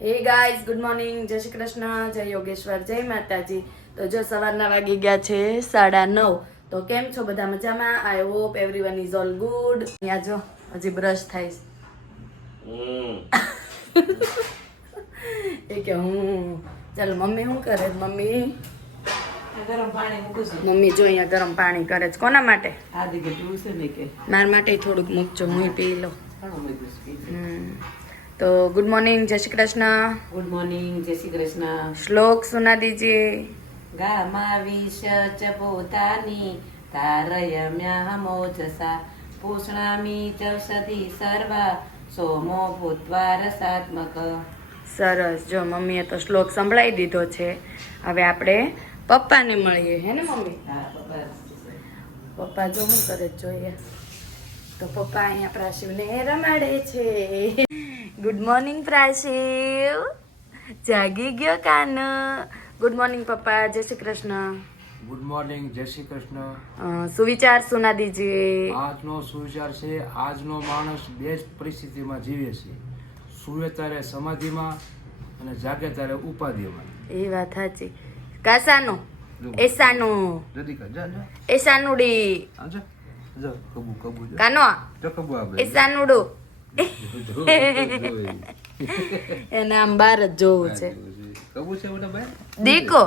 Hey guys good morning જય શ્રી કૃષ્ણ. જય યોગેશ્વર. જય માતાજી. તો જો સવારના વાગી ગયા છે સાડા નવ. તો કેમ છો બધા મજામાં? I hope everyone is all good ત્યાં જો હજી બ્રશ થાય એ કે હું. ચાલો મમ્મી શું કરે? મમ્મી? ગરમ પાણી મમ્મી જો અહીંયા ગરમ પાણી કરે છે. કોના માટે? મારા માટે થોડુંક મૂકજો. હું પી લઉં. તો ગુડ મોર્નિંગ જય શ્રી કૃષ્ણ. ગુડ મોર્નિંગ જય શ્રી કૃષ્ણ. શ્લોક સુના દીજીએ ગામા વિશ ચ પોતાની તારયમ્યા મોજસા પૂષણામી ચૌષધિ સર્વા સોમો ભૂતવા રસાત્મક. સરસ. જો મમ્મીએ તો શ્લોક સંભળાવી દીધો છે. હવે આપણે પપ્પાને મળીએ. હે ને મમ્મી? હા બસ પપ્પા જો શું કરે જોઈએ. તો પપ્પા અહીંયા પ્રાશિવને રમાડે છે. Good morning Prashiv. જાગી ગયો કાનો. ગુડ મોર્નિંગ પપ્પા. જય શ્રી કૃષ્ણ. ગુડ મોર્નિંગ જય શ્રી કૃષ્ણ. સુવિચાર સુના દીજીએ આજનો સુવિચાર છે આજનો માણસ બે જ પરિસ્થિતિમાં જીવે છે. સૂર્ય ત્યારે સમાધિમાં અને જાગે ત્યારે ઉપાધિમાં. એ વાત સાચી. કાસાનો. એસાનો. એસાનુડી. જા જા કબુ કબુ કાનો જો કબુ આપણે એને આમ બાર જ જોવું છે કબુ છે બેટા ભાઈ દીકો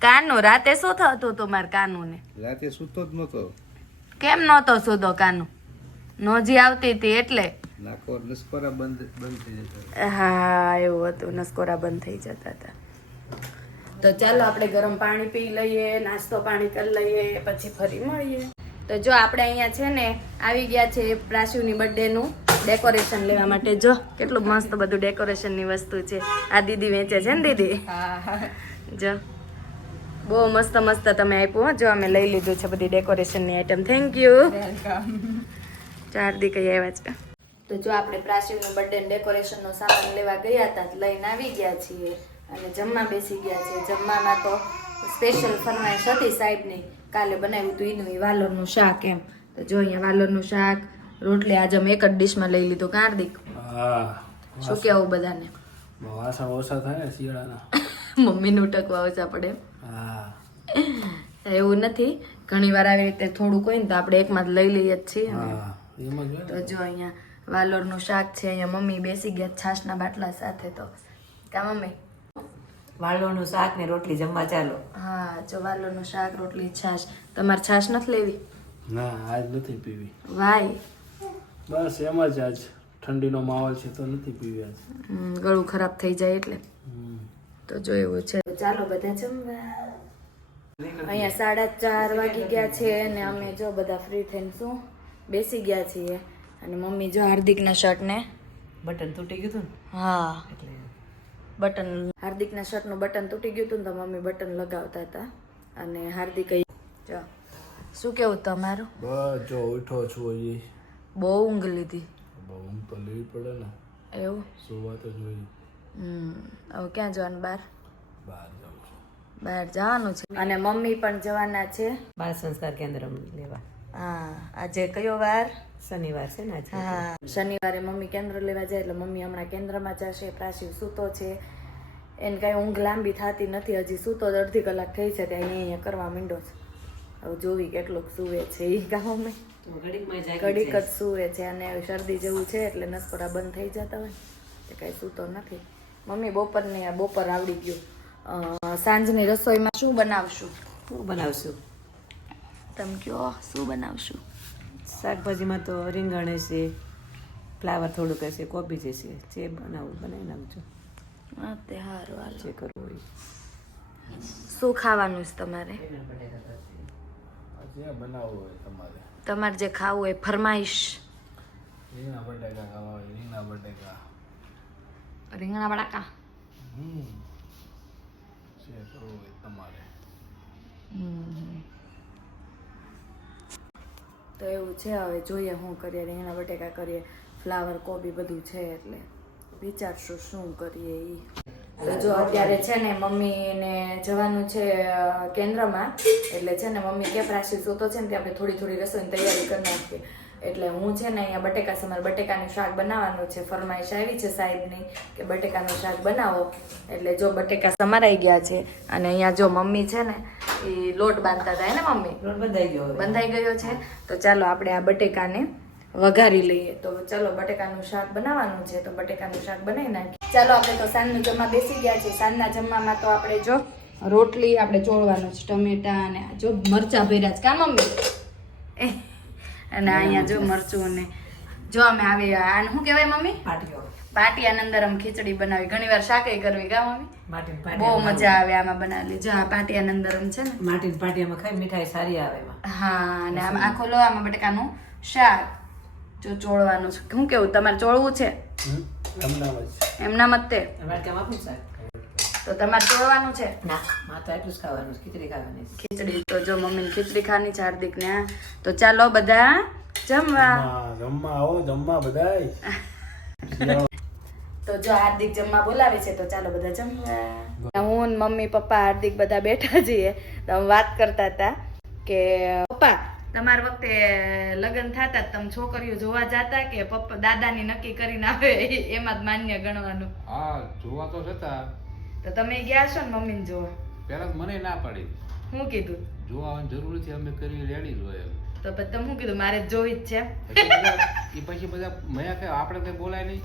કાનો રાતે શું થતું હતું મારે કાનું ને રાતે સૂતો જ નતો કેમ નતો સુધો કાનું નોજી આવતી હતી એટલે નાકો નસકોરા બંધ બંધ થઈ જતા હા એવું હતું નસકોરા બંધ થઈ જતા હતા તો ચાલો આપણે ગરમ પાણી પી લઈએ નાસ્તો પાણી કરી લઈએ પછી ફરી મળીએ. તો જો આપણે અહીંયા છે ને આવી ગયા છે પ્રાશુની બર્થડેનું ડેકોરેશન લેવા માટે. જો કેટલું મસ્ત બધું ડેકોરેશનની વસ્તુ છે. આ દીદી વેચે છે ને દીદી? જો બહુ મસ્ત મસ્ત તમે આપ્યું હો. જો અમે લઈ લીધું છે બધી ડેકોરેશનની આઈટમ થેન્ક યુ ચાર દી કઈ આવ્યા છે. તો જો આપણે પ્રાચીનનું બર્થડે ડેકોરેશનનો સામાન લેવા ગયા હતા લઈને આવી ગયા છીએ. અને જમવા બેસી ગયા છીએ. જમવામાં તો સ્પેશિયલ ફરમાઈશ હતી સાહેબની. કાલે બનાવ્યું હતું એનું એ વાલોરનું શાક એમ. તો જો અહીંયા વાલોરનું શાક રોટલી આજે અમે એક જ ડિશમાં લઈ લીધું કાર્દિક શું કેવું બધાને? વાસણ ઓછા થાય ને શિયાળાના. મમ્મીનું ટકવા ઓછા પડે એવું નથી. ઘણી વાર આવી રીતે થોડુંક હોય ને તો આપણે એકમાં જ લઈ લઈએ જ છીએ તો જો અહીંયા વાલોરનું શાક છે અહીંયા મમ્મી બેસી ગયા છાશના બાટલા સાથે તો. કા મમ્મી? વાલોનું શાક ને રોટલી જમવા ચાલો. હા જો વાલોનું શાક રોટલી છાશ. તમારે છાશ નથી લેવી? ને ના આજ નથી પીવી. વાય? બસ એમ જ આજ ઠંડીનો માહોલ છે તો નથી પીવી આજ. હમ, ગળું ખરાબ થઈ જાય એટલે. તો જો એવું છે. ચાલો બધા જમવા. અહીંયા સાડા ચાર વાગી ગયા છે અને અમે જો બધા ફ્રી થઈને શું? બેસી ગયા છીએ. અને મમ્મી જો હાર્દિકના શર્ટને બટન તૂટી ગયું હતું હા. એટલે બટન હાર્દિકના શર્ટનું બટન તૂટી ગયું હતું ને તો મમ્મી બટન લગાવતા હતા. અને હાર્દિક જો શું કેવું તમારું? બસ જો ઉઠો છું હજી. બહુ ઊંઘ લીધી. બહુ ઊંઘ તો લેવી પડે ને. એવું? સુવા તો જોઈએ હમ હવે ક્યાં જવાનું? બહાર બહાર જવું છું. બહાર જવાનું છે. અને મમ્મી પણ જવાના છે. બાળ સંસ્કાર કેન્દ્ર લેવા. હા આજે કયો વાર? શનિવાર છે ને આજે. હા. શનિવારે મમ્મી કેન્દ્ર લેવા જાય એટલે મમ્મી હમણાં કેન્દ્રમાં જશે પ્રાચીવ સૂતો છે. એને કાંઈ ઊંઘ લાંબી થતી નથી હજી સૂતો જ અડધી કલાક થઈ છે ત્યાં અહીંયા અહીંયા કરવા માંડો છે. હવે જોવી કેટલુંક સૂવે છે એ ગામ. મમ્મી તો ઘડીકમાં જાગી કડીક જ. સૂવે છે અને શરદી જેવું છે એટલે નસકોરા બંધ થઈ જતા હોય. એ કાંઈ સૂતો નથી. મમ્મી બપોરને આ બપોર આવડી ગયું. સાંજની રસોઈમાં શું બનાવશું? શું બનાવશું? તમે કયો શું બનાવશું? શાકભાજીમાં તો રીંગણ હશે ફ્લાવર થોડુંક હશે કોબી હશે જે બનાવવું બનાવી નાખજો. હા તે સારું હાલો. જે કરવું હોય. શું ખાવાનું છે તમારે? જે બનાવવું હોય તમારે. તમારે જે ખાવું હોય ફરમાઈશ. રીંગણા બટાકા ખાવા હોય રીંગણા બટાકા. રીંગણા બટાકા? હમ જે કરવું હોય તમારે તો એવું છે, હવે જોઈએ શું કરીએ, રીંગણા, બટેકા કરીએ, ફ્લાવર, કોબી બધું છે એટલે વિચારશું શું કરીએ એ તો જો અત્યારે છે ને મમ્મીને જવાનું છે કેન્દ્રમાં, એટલે છે ને મમ્મી કે પ્રાશી સૂતો છે ને ત્યાં આપણે થોડી થોડી રસોઈની તૈયારી કરી નાખીએ. એટલે હું છે ને અહીંયા બટેકા સમાર બટેકાનું શાક બનાવવાનું છે, ફરમાઈશ આવી છે સાહેબની કે બટેકાનું શાક બનાવો. એટલે જો બટેકા સમારાઈ ગયા છે, અને અહીંયા જો મમ્મી છે ને એ લોટ બાંધતા હતા એને ને મમ્મી? લોટ બંધાઈ ગયો બંધાઈ ગયો છે. તો ચાલો આપણે આ બટેકાને વઘારી લઈએ. તો ચાલો બટેકાનું શાક બનાવવાનું છે તો બટેકાનું શાક બનાવી નાખીએ. ચાલો આપણે તો સાંજનું જમવા બેસી ગયા છીએ. સાંજના જમવામાં તો આપણે જો રોટલી આપણે ચોળવાનું છે ટમેટા અને જો મરચા ભર્યા છે. કા મમ્મી? એ, અને અહીંયા જો મરચું અને જો અમે આવી આને શું કહેવાય મમ્મી? પાટીઓ પાટિયાની અંદર આમ ખીચડી બનાવી. ઘણી વાર શાકે કરવી. ગા મમ્મી? બહુ મજા આવે આમાં બનાવેલી જો આ પાટિયાની અંદર આમ છે ને. માટી પાટીયામાં ખાઈ મીઠાઈ સારી આવે એમાં. હા અને આમ આખો લો આમાં બટેકાનું શાક. જો ચોળવાનું છે. શું કેવું? તમારે ચોળવું છે? એમના મતે તો. તમારે ચોળવાનું છે? ના માં તો એટલું જ ખાવાનું છે, ખીચડી ખાવાની ખીચડી. તો જો મમ્મીને ખીચડી ખાવાની છે હાર્દિક ને તો ચાલો બધા જમવા. જમવા આવો જમવા બધાય. તો જો હાર્દિક જમવા બોલાવે છે તો ચાલો બધા જમવા. હું મમ્મી પપ્પા હાર્દિક બધા બેઠા છીએ. તો અમે વાત કરતા હતા કે પપ્પા તમારા વખતે લગ્ન થતા તમે છોકરીઓ જોવા જતા કે પપ્પા દાદાની નક્કી કરીને આવે એમાં જ માન્ય ગણવાનું? હા જોવા તો જતા. તો તમે ગયા છો ને મમ્મીને જોવા? પહેલા મને ના પાડી. હું કીધું? જોવા જરૂર છે અમે કરી રેડી જ હોય તો પછી તમે શું કીધું? મારે જોવી જ છે. એ પછી બધા મયા કે આપણે કઈ બોલાય નહીં.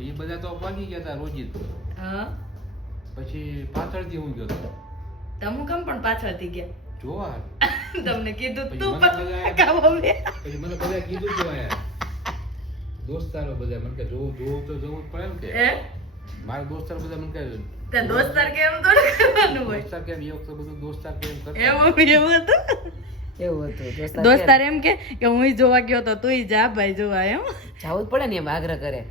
એ બધા તો ભાગી ગયા હતા રોજી હા. પછી પાછળથી હું ગયો હતો તમે કેમ પણ પાછળથી ગયા? જોવા. તમને કીધું તું પછી મને બધા કીધું આયા દોસ્તારો બધા મને કે જોવું જોવું તો જોવું પડે ને કે. મારા દોસ્તાર બધા મને કે તે દોસ્તાર કેમ તો કરવાનું હોય? દોસ્તાર કેમ એ બધું દોસ્તાર કેમ કરતા એવું એવું હતું? એવું હતું દોસ્તાર એમ કે કે હું જોવા ગયો તો તું જા ભાઈ જોવા એમ. જવું જ પડે ને એમ આગ્રહ કરે.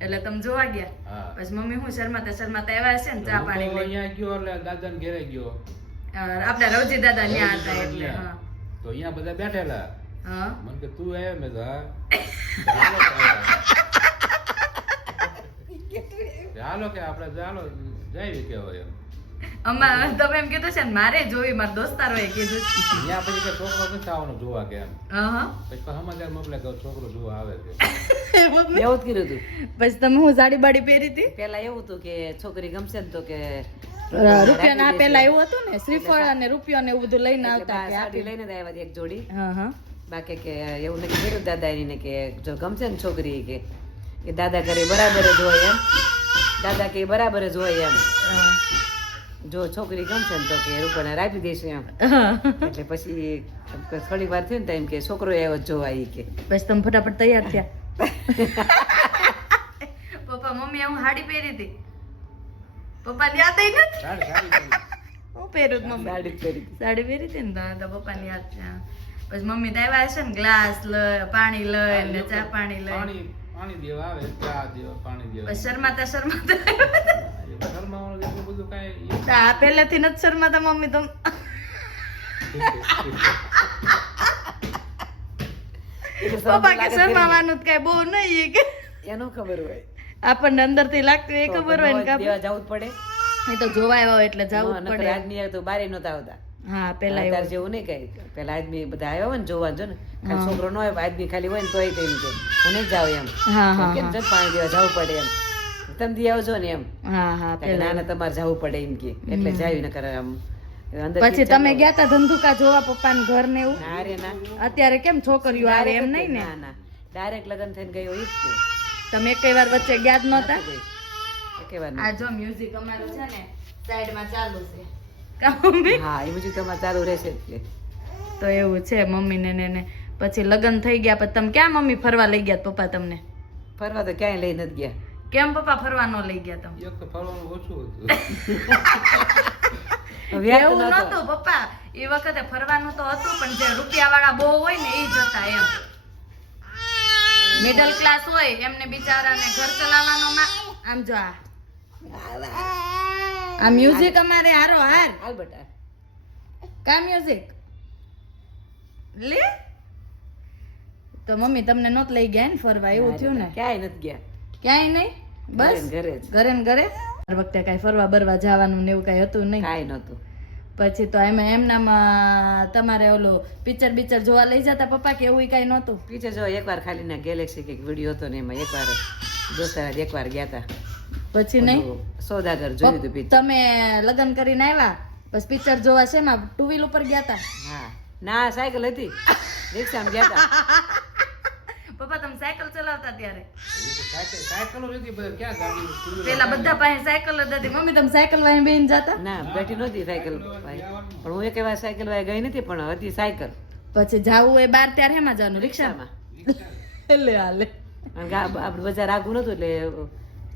એટલે તમે જોવા ગયા. પછી મમ્મી હું શર્માતા શર્માતા એવા છે ને ચા પાણી અહીંયા ગયો એટલે દાદાને ઘેરે ગયો. આપડા રવજી દાદા ત્યાં હતા એટલે. હા. તો અહીંયા બધા બેઠેલા. હા. મને કે તું આવ્યો મેં તો આવ્યા. કે આપડે આપણે ચાલો જઈએ કેવાય એમ. અમાર તમે એમ કીધું છે ને મારે જોવી મારા દોસ્તારોએ કીધું છે. અહીંયા પછી કે છોકરો નથી આવવાનો જોવા કે એમ? હા હા. પછી સમાચાર મોકલે કે છોકરો જોવા આવે છે. એવું જ કીધું હતું પછી તમે હું સાડી બાડી પહેરી હતી? પેલા એવું હતું કે છોકરી ગમશે ને તો કે રૂપિયા ના પેલા એવું હતું ને શ્રીફળ અને રૂપિયો ને એવું બધું લઈને આવતા કે સાડી લઈને આવ્યા એક જોડી. હા હા. બાકી કે એવું નથી કીધું દાદા એને કે જો ગમશે ને છોકરી કે કે દાદા કરે બરાબર જ હોય એમ. દાદા કે બરાબર જ હોય એમ. જો છોકરી ગમશે ને તો કે રૂપાને રાખી દઈશું એમ. એટલે પછી થોડી વાર થયું ને તો એમ કે છોકરો એવો જોવા એ કે. પછી તમે ફટાફટ તૈયાર થયા. પપ્પા મમ્મી હું હાડી પહેરી હતી. પપ્પા યાદ નથી. હું પહેરું મમ્મી? સાડી પહેરી. સાડી પહેરી હતી ને તો- પપ્પા પપ્પાને યાદ છે પછી મમ્મી તો આવ્યા હશે ને ગ્લાસ લઈ પાણી લઈ ને ચા પાણી લઈ. પાણી પાણી દેવા આવે ચા દેવા પાણી દેવા. શરમાતા શરમાતા બધું કાંઈ આ પહેલેથી નથી શરમાતા મમ્મી તમ પપ્પા કે શરમાવાનું જ કાંઈ બહુ નહીં કે. એનો ખબર હોય. આપણને અંદરથી લાગતું એ ખબર હોય ને કે જવું પડે. એ તો જોવા આવ્યા હોય એટલે જવું પડે. આદમી આવે તો બારે નતા આવતા. હા પેલા અત્યારે જેવું નહીં કઈ. પેલા આદમી બધા આવ્યા હોય ને જોવા જો ને. ખાલી છોકરો ન હોય આદમી ખાલી હોય ને તોય કઈ નહીં હું નહીં જાઉં એમ. હા હા કેમ છે પાણી દેવા જવું પડે એમ. તમે દી આવજો ને એમ. હા હા ના ના તમારે જવું પડે એમ કે. એટલે જાય નકર આમ પછી તમે ગયા તા ધંધુકા જોવા પપ્પાનું ઘર ને એવું? ના ના. અત્યારે કેમ છોકરીઓ આવે એમ નહીં ને? ના ના. ડાયરેક્ટ લગ્ન થઈને ગયો ઈ જ તમે એક વાર વચ્ચે ગયા જ નહોતા? આ જો મ્યુઝિક અમારું છે ને સાઈડમાં ચાલુ છે. હા એ બધું તમારે ચાલુ રહેશે તો એવું છે મમ્મી ને ને. ને પછી લગ્ન થઈ ગયા પછી તમે ક્યાં મમ્મી ફરવા લઈ ગયા પપ્પા તમને? ફરવા તો ક્યાંય લઈ નથી ગયા. કેમ પપ્પા ફરવા ન લઈ ગયા તમે? એ વખતે ફરવાનું ઓછું હતું એવું નતું. પપ્પા. એ વખતે ફરવાનું તો હતું પણ જે રૂપિયા વાળા બહુ હોય ને એ જતા એમ. મિડલ ક્લાસ હોય એમને બિચારાને ઘર ચલાવવાનો આમ જો આ. આ મ્યુઝિક અમારે હારો હાર. હાલ બટા. કા મ્યુઝિક લે? તો મમ્મી તમને નહોત લઈ ગયા ને ફરવા એવું થયું ને? ક્યાંય નથી ગયા. ક્યાંય નહીં? બસ? ઘરે ઘરે ને ઘરે? હર વખતે કાંઈ ફરવા બરવા જવાનું ને એવું કાંઈ હતું નહીં? કાંઈ નહોતું. પછી તો એમ એમનામાં તમારે ઓલું પિક્ચર બિક્ચર જોવા લઈ જતા પપ્પા કે એવું કઈ નહોતું? પિક્ચર જો એકવાર ખાલી ના ગેલેક્સી કંઈક વીડિયો હતો ને એમાં એકવાર દોસ્તાર એકવાર ગયા હતા પછી નહીં? સોદાગર જોયું હતું તમે લગ્ન કરીને આવ્યા? બસ પિક્ચર જોવા છે ને ટુ વ્હીલ ઉપર ગયા હતા હા. ના સાયકલ હતી. રિક્ષામાં ગયા હતા સાયકલ ચલાવતા ત્યારે? પેલા બધા પાસે સાયકલ જ હતી. મમ્મી તમે સાયકલ વાય બેન જતા? ના બેઠી નહોતી સાયકલ. પણ હું એક વાર સાયકલ વાય ગઈ નથી પણ હતી સાયકલ. પછી જાવું એ બાર ત્યારે હેમાં જવાનું? રિક્ષામાં. એટલે લે હાલે. આ- આપણે બજાર આગું નતું એટલે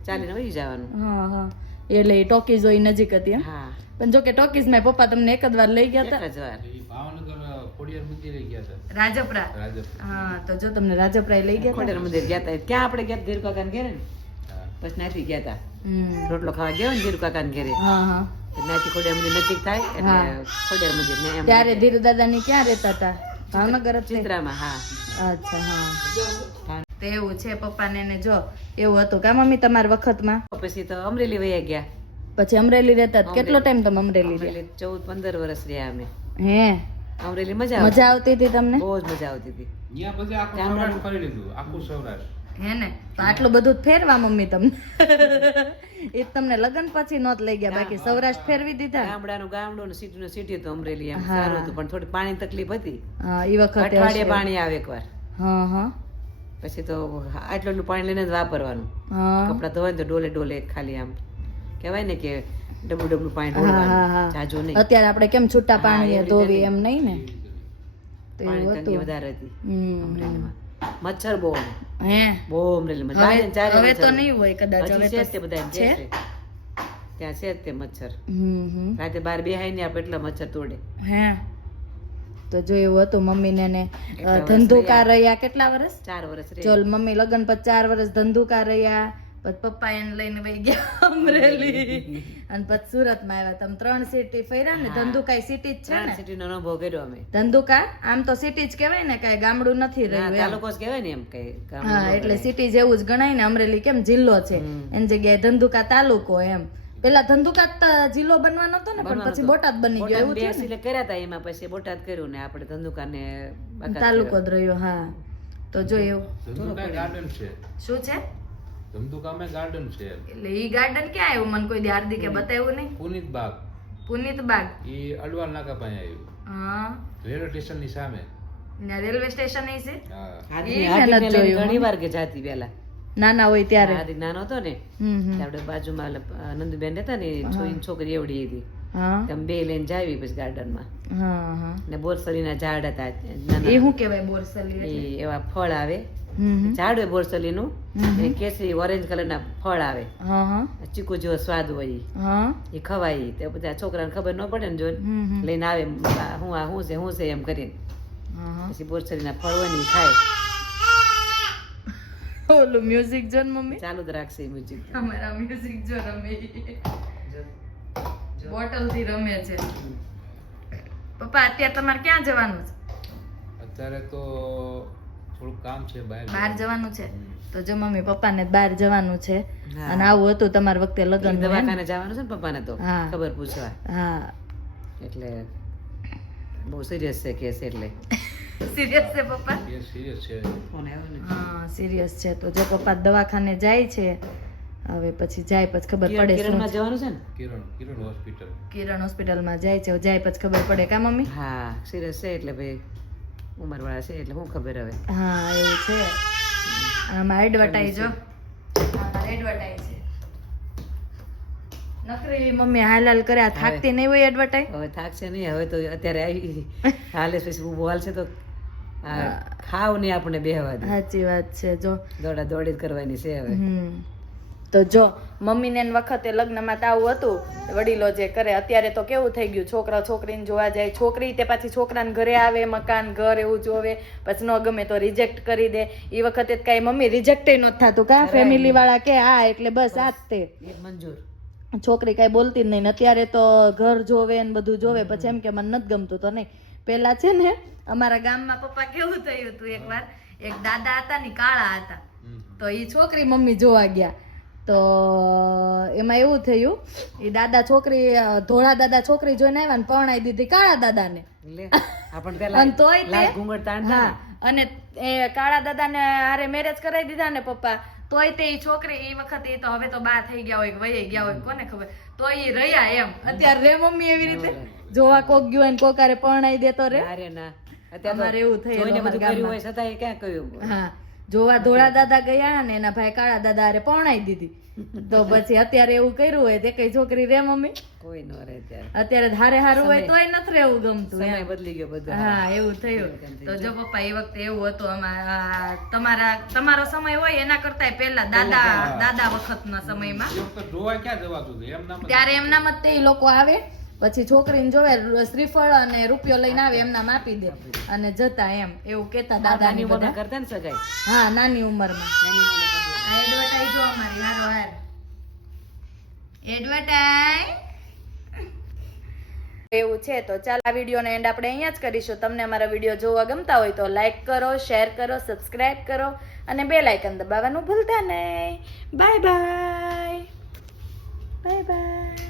ચાલીને વહી જવાનું. હા હા. એટલે ટોકીઝ હોય નજીક હતી એમ? હા. પણ જો કે ટોકીઝ મેં પપ્પા તમને એક જ વાર લઈ ગયા હતા એક જ વાર. ખોડિયાર મંદિરે ગયા હતા. રાજપરા. હા તો જો તમને રાજપરા લઈ ગયા ખોડિયાર મંદિર ગયા હતા ક્યાં આપણે ગયા ધીરુ કાકા ઘેરે પછી નાથી ગયા હતા રોટલો ખાવા ગયા ને ધીરુ કાકા ઘેરે? હા હા. નાથી ખોડિયાર મંદિર નજીક થાય એટલે ખોડિયાર મંદિર ને એમ ત્યારે ધીરુ દાદા ને ક્યાં રહેતા હતા ભાવનગર છે? ચિત્રામાં હા. અચ્છા હા. તો એવું છે પપ્પા ને એને જો એવું હતું કા મમ્મી તમારા વખતમાં? પછી તો અમરેલી વયા ગયા. પછી અમરેલી રહેતા? કેટલો ટાઈમ તમે અમરેલી રહ્યા? અમરેલી ચૌદ પંદર વર્ષ રહ્યા અમે. હે? અમરેલી મજા મજા આવતી. હતી તમને? બહુ જ મજા આવતી હતી. ત્યાં પછી આખું સૌરાષ્ટ્ર ફરી લીધું આખું સૌરાષ્ટ્ર. હે ને? તો આટલું બધું ફેરવા મમ્મી તમને. એ તમને લગન પછી નોત લઈ ગયા બાકી સૌરાષ્ટ્ર ફેરવી દીધા. ગામડાનું ગામડું ને સિટીનું સિટી તો અમરેલી એમ સારું હતું પણ થોડી પાણી તકલીફ હતી. હા એ વખતે અઠવાડિયે પાણી આવે એકવાર. હા હા. પછી તો આટલું પાણી લઈને જ વાપરવાનું. કપડાં ધોવાય ને તો ડોલે ડોલે ખાલી આમ. કહેવાય ને કે ડબલું ડબલું પાણી ઢોળવાનું નહીં. અત્યારે આપણે કેમ છૂટા પાણીએ ધોવી એમ નહીં ને? તો એવું હતું. વધારે હતી. મચ્છર બહુ હે? બહુ હવે તો નહીં હોય કદાચ હવે છે જ તો તે બધા છે? છે. ત્યાં છે જ તે મચ્છર. રાતે બાર બેહાય ને આપણે એટલા મચ્છર તોડે. હે? તો જો એવું હતું મમ્મીને ને ધંધુકાર ધંધુકા રહ્યા કેટલા વર્ષ? ચાર વર્ષ ચલ મમ્મી લગ્ન પછી ચાર વર્ષ ધંધુકા રહ્યા. પછી પપ્પા એને લઈને વહી ગયા અમરેલી. અને પછી સુરતમાં આવ્યા તમે ત્રણ સિટી ફર્યા ને ધંધુકા સિટી જ છે ને. સિટી નો અનુભવ કર્યો અમે. ધંધુકા? આમ તો સિટી જ કહેવાય ને કઈ ગામડું નથી રહ્યું એમ. તાલુકો જ કહેવાય ને એમ કઈ હા એટલે સિટી જેવું જ ગણાય ને અમરેલી કેમ જિલ્લો છે. એની જગ્યાએ ધંધુકા તાલુકો એમ. પેલા ધંધુકા જિલ્લો બનવાનો હતો ને પણ પછી બોટાદ બની ગયો એવું છે કર્યા હતા એમાં પછી બોટાદ કર્યું ને આપણે ધંધુકા ને તાલુકો જ રહ્યો હા. તો જો એવું ગાર્ડન છે. શું છે? ધંધુકામાં ગાર્ડન છે એટલે ઈ ગાર્ડન ક્યાં આવ્યું? મને કોઈ દી કે બતાવ્યું નહીં? પુનિત બાગ. પુનિત બાગ. ઈ અડવાલ નાકા પાસે આવ્યું. હા. રેલવે સ્ટેશનની સામે. ને રેલવે સ્ટેશન એ છે? હા. ઘણી વાર કે જાતી પેલા નાના હોય ત્યારે. હાર્દિક નાનો હતો ને હમ હમ. એટલે આપણે બાજુમાં નંદુબેન રહેતા ને છોકરી છોકરી એવડી હતી. હા. તમે બે લઈને જાવી પછી ગાર્ડનમાં. હા હા. ને બોરસલીના ઝાડ હતા એ હું શું કહેવાય બોરસલી એવા ફળ આવે. ઝાડ હોય બોરસલીનું. અને કેસરી ઓરેન્જ કલરના ફળ આવે. હા હા. ચીકુ જેવો સ્વાદ હોય એ ખવાય. તે બધા છોકરાને ખબર ન પડે ને હમ. લઈને આવે હું આ હું છે હું છે એમ કરીને. પછી બોરસલીના ફળ હોય ને ખાય. ઓલું મ્યુઝિક જો મમ્મી? ચાલુ જ રાખશે એ મ્યુઝિક અમારા મ્યુઝિક જો રમે. બોટલથી રમે છે. પપ્પા અત્યારે તમારે ક્યાં જવાનું છે? અત્યારે તો થોડું કામ છે બહાર બહાર જવાનું છે. તો જો મમ્મી પપ્પાને બહાર જવાનું છે. અને આવું હતું તમારા વખતે લગ્ન દવાખાને જવાનું છે ને પપ્પાને તો ખબર પૂછવા. હા. એટલે બહુ સિરિયસ છે કેસ એટલે. સિરિયસ છે પપ્પા? સિરિયસ છે. હા સિરિયસ છે. તો જો પપ્પા દવાખાને જાય છે હવે પછી જાય પછી ખબર પડે કિરણમાં જવાનું છે ને? કિરણ કિરણ હોસ્પિટલ કિરણ હોસ્પિટલમાં જાય છે જાય પછી ખબર પડે. કા મમ્મી? હા સિરિયસ છે એટલે ભાઈ. ઉંમરવાળા છે એટલે શું ખબર હવે. હા એવું છે. આમાં એડવર્ટાઈઝ આમાં એડવર્ટાઈઝ નકરી મમ્મી હાલ હાલ કર્યા થાકતી નહીં હોય એડવર્ટાઈઝ હવે થાકશે નહીં હવે તો અત્યારે આવી હાલે પછી ઊભો હાલશે તો ખાવ નહીં આપણે બેહવા સાચી વાત છે જો. દોડા દોડી જ કરવાની છે હવે. હમ. તો જો મમ્મીને એન વખતે લગ્નમાં તાવ હતું વડીલો જે કરે અત્યારે તો કેવું થઈ ગયું છોકરા છોકરીને જોવા જાય છોકરી તે પાછી છોકરાને ઘરે આવે મકાન ઘર એવું જોવે પછી ન ગમે તો રિજેક્ટ કરી દે. એ વખતે કાંઈ મમ્મી રિજેક્ટ નહોતું થતું કા? ફેમિલી વાળા કે હા એટલે બસ આ જ તે. મંજૂર. છોકરી કાંઈ બોલતી જ નહીં અત્યારે તો ઘર જોવે ને બધું જોવે પછી એમ કે મને નથી ગમતું તો નહીં. પેલા છે ને અમારા ગામમાં પપ્પા કેવું થયું હતું એકવાર એક દાદા હતા ને કાળા હતા. તો એ છોકરી મમ્મી જોવા ગયા. તો એમાં એવું થયું એ દાદા છોકરી ધોળા દાદા છોકરી જોઈને આવ્યા ને પરણાઈ દીધી કાળા દાદાને. તોય અને એ કાળા દાદાને હારે મેરેજ કરાવી દીધા ને પપ્પા. તોય તે છોકરી એ વખતે એ તો હવે તો બા થઈ ગયા હોય વહી ગયા હોય કોને ખબર? તોય એ રહ્યા એમ. અત્યારે રે મમ્મી એવી રીતે? જોવા કોક ગયો હોય ને કોક હારે પરણાઈ દેતો રે. ના ના. અત્યારે એવું ગામમાં. હોય છતાં એ ક્યાં કહ્યું હા. જોવા ધોળા દાદા ગયા ને એના ભાઈ કાળા દાદા અરે પરણાઈ દીધી. તો પછી અત્યારે એવું કર્યું હોય તે કઈ છોકરી રે મમ્મી? કોઈ ન રહે ત્યારે અત્યારે ધારે હારું હોય તોય નથી રહેવું ગમતું સમય બદલી ગયો બધો. હા એવું થયું. તો જો પપ્પા એ વખતે એવું હતું અમારા તમારા તમારો સમય હોય એના કરતા પહેલા દાદા દાદા વખતના સમયમાં. જોવા ક્યાં જવાતું એમના ત્યારે એમના મત તે લોકો આવે. પછી છોકરીને જોવે શ્રીફળ અને રૂપિયો લઈને આવે એમના આપી દે. અને જતા એમ એવું કેતા દાદા નાની ઉંમરમાં કરતા ને સગાઈ? હા નાની ઉંમરમાં. નાની આ એડવર્ટાઈઝ જો અમારી હારો હાર. એડવર્ટાઈઝ એવું છે તો ચાલ આ વિડીયોને એન્ડ આપણે અહીંયા જ કરીશું. તમને અમારા વીડિયો જોવા ગમતા હોય તો લાઈક કરો શેર કરો સબસ્ક્રાઇબ કરો અને બે લાઇકન દબાવવાનું ભૂલતા નહીં. Bye bye bye bye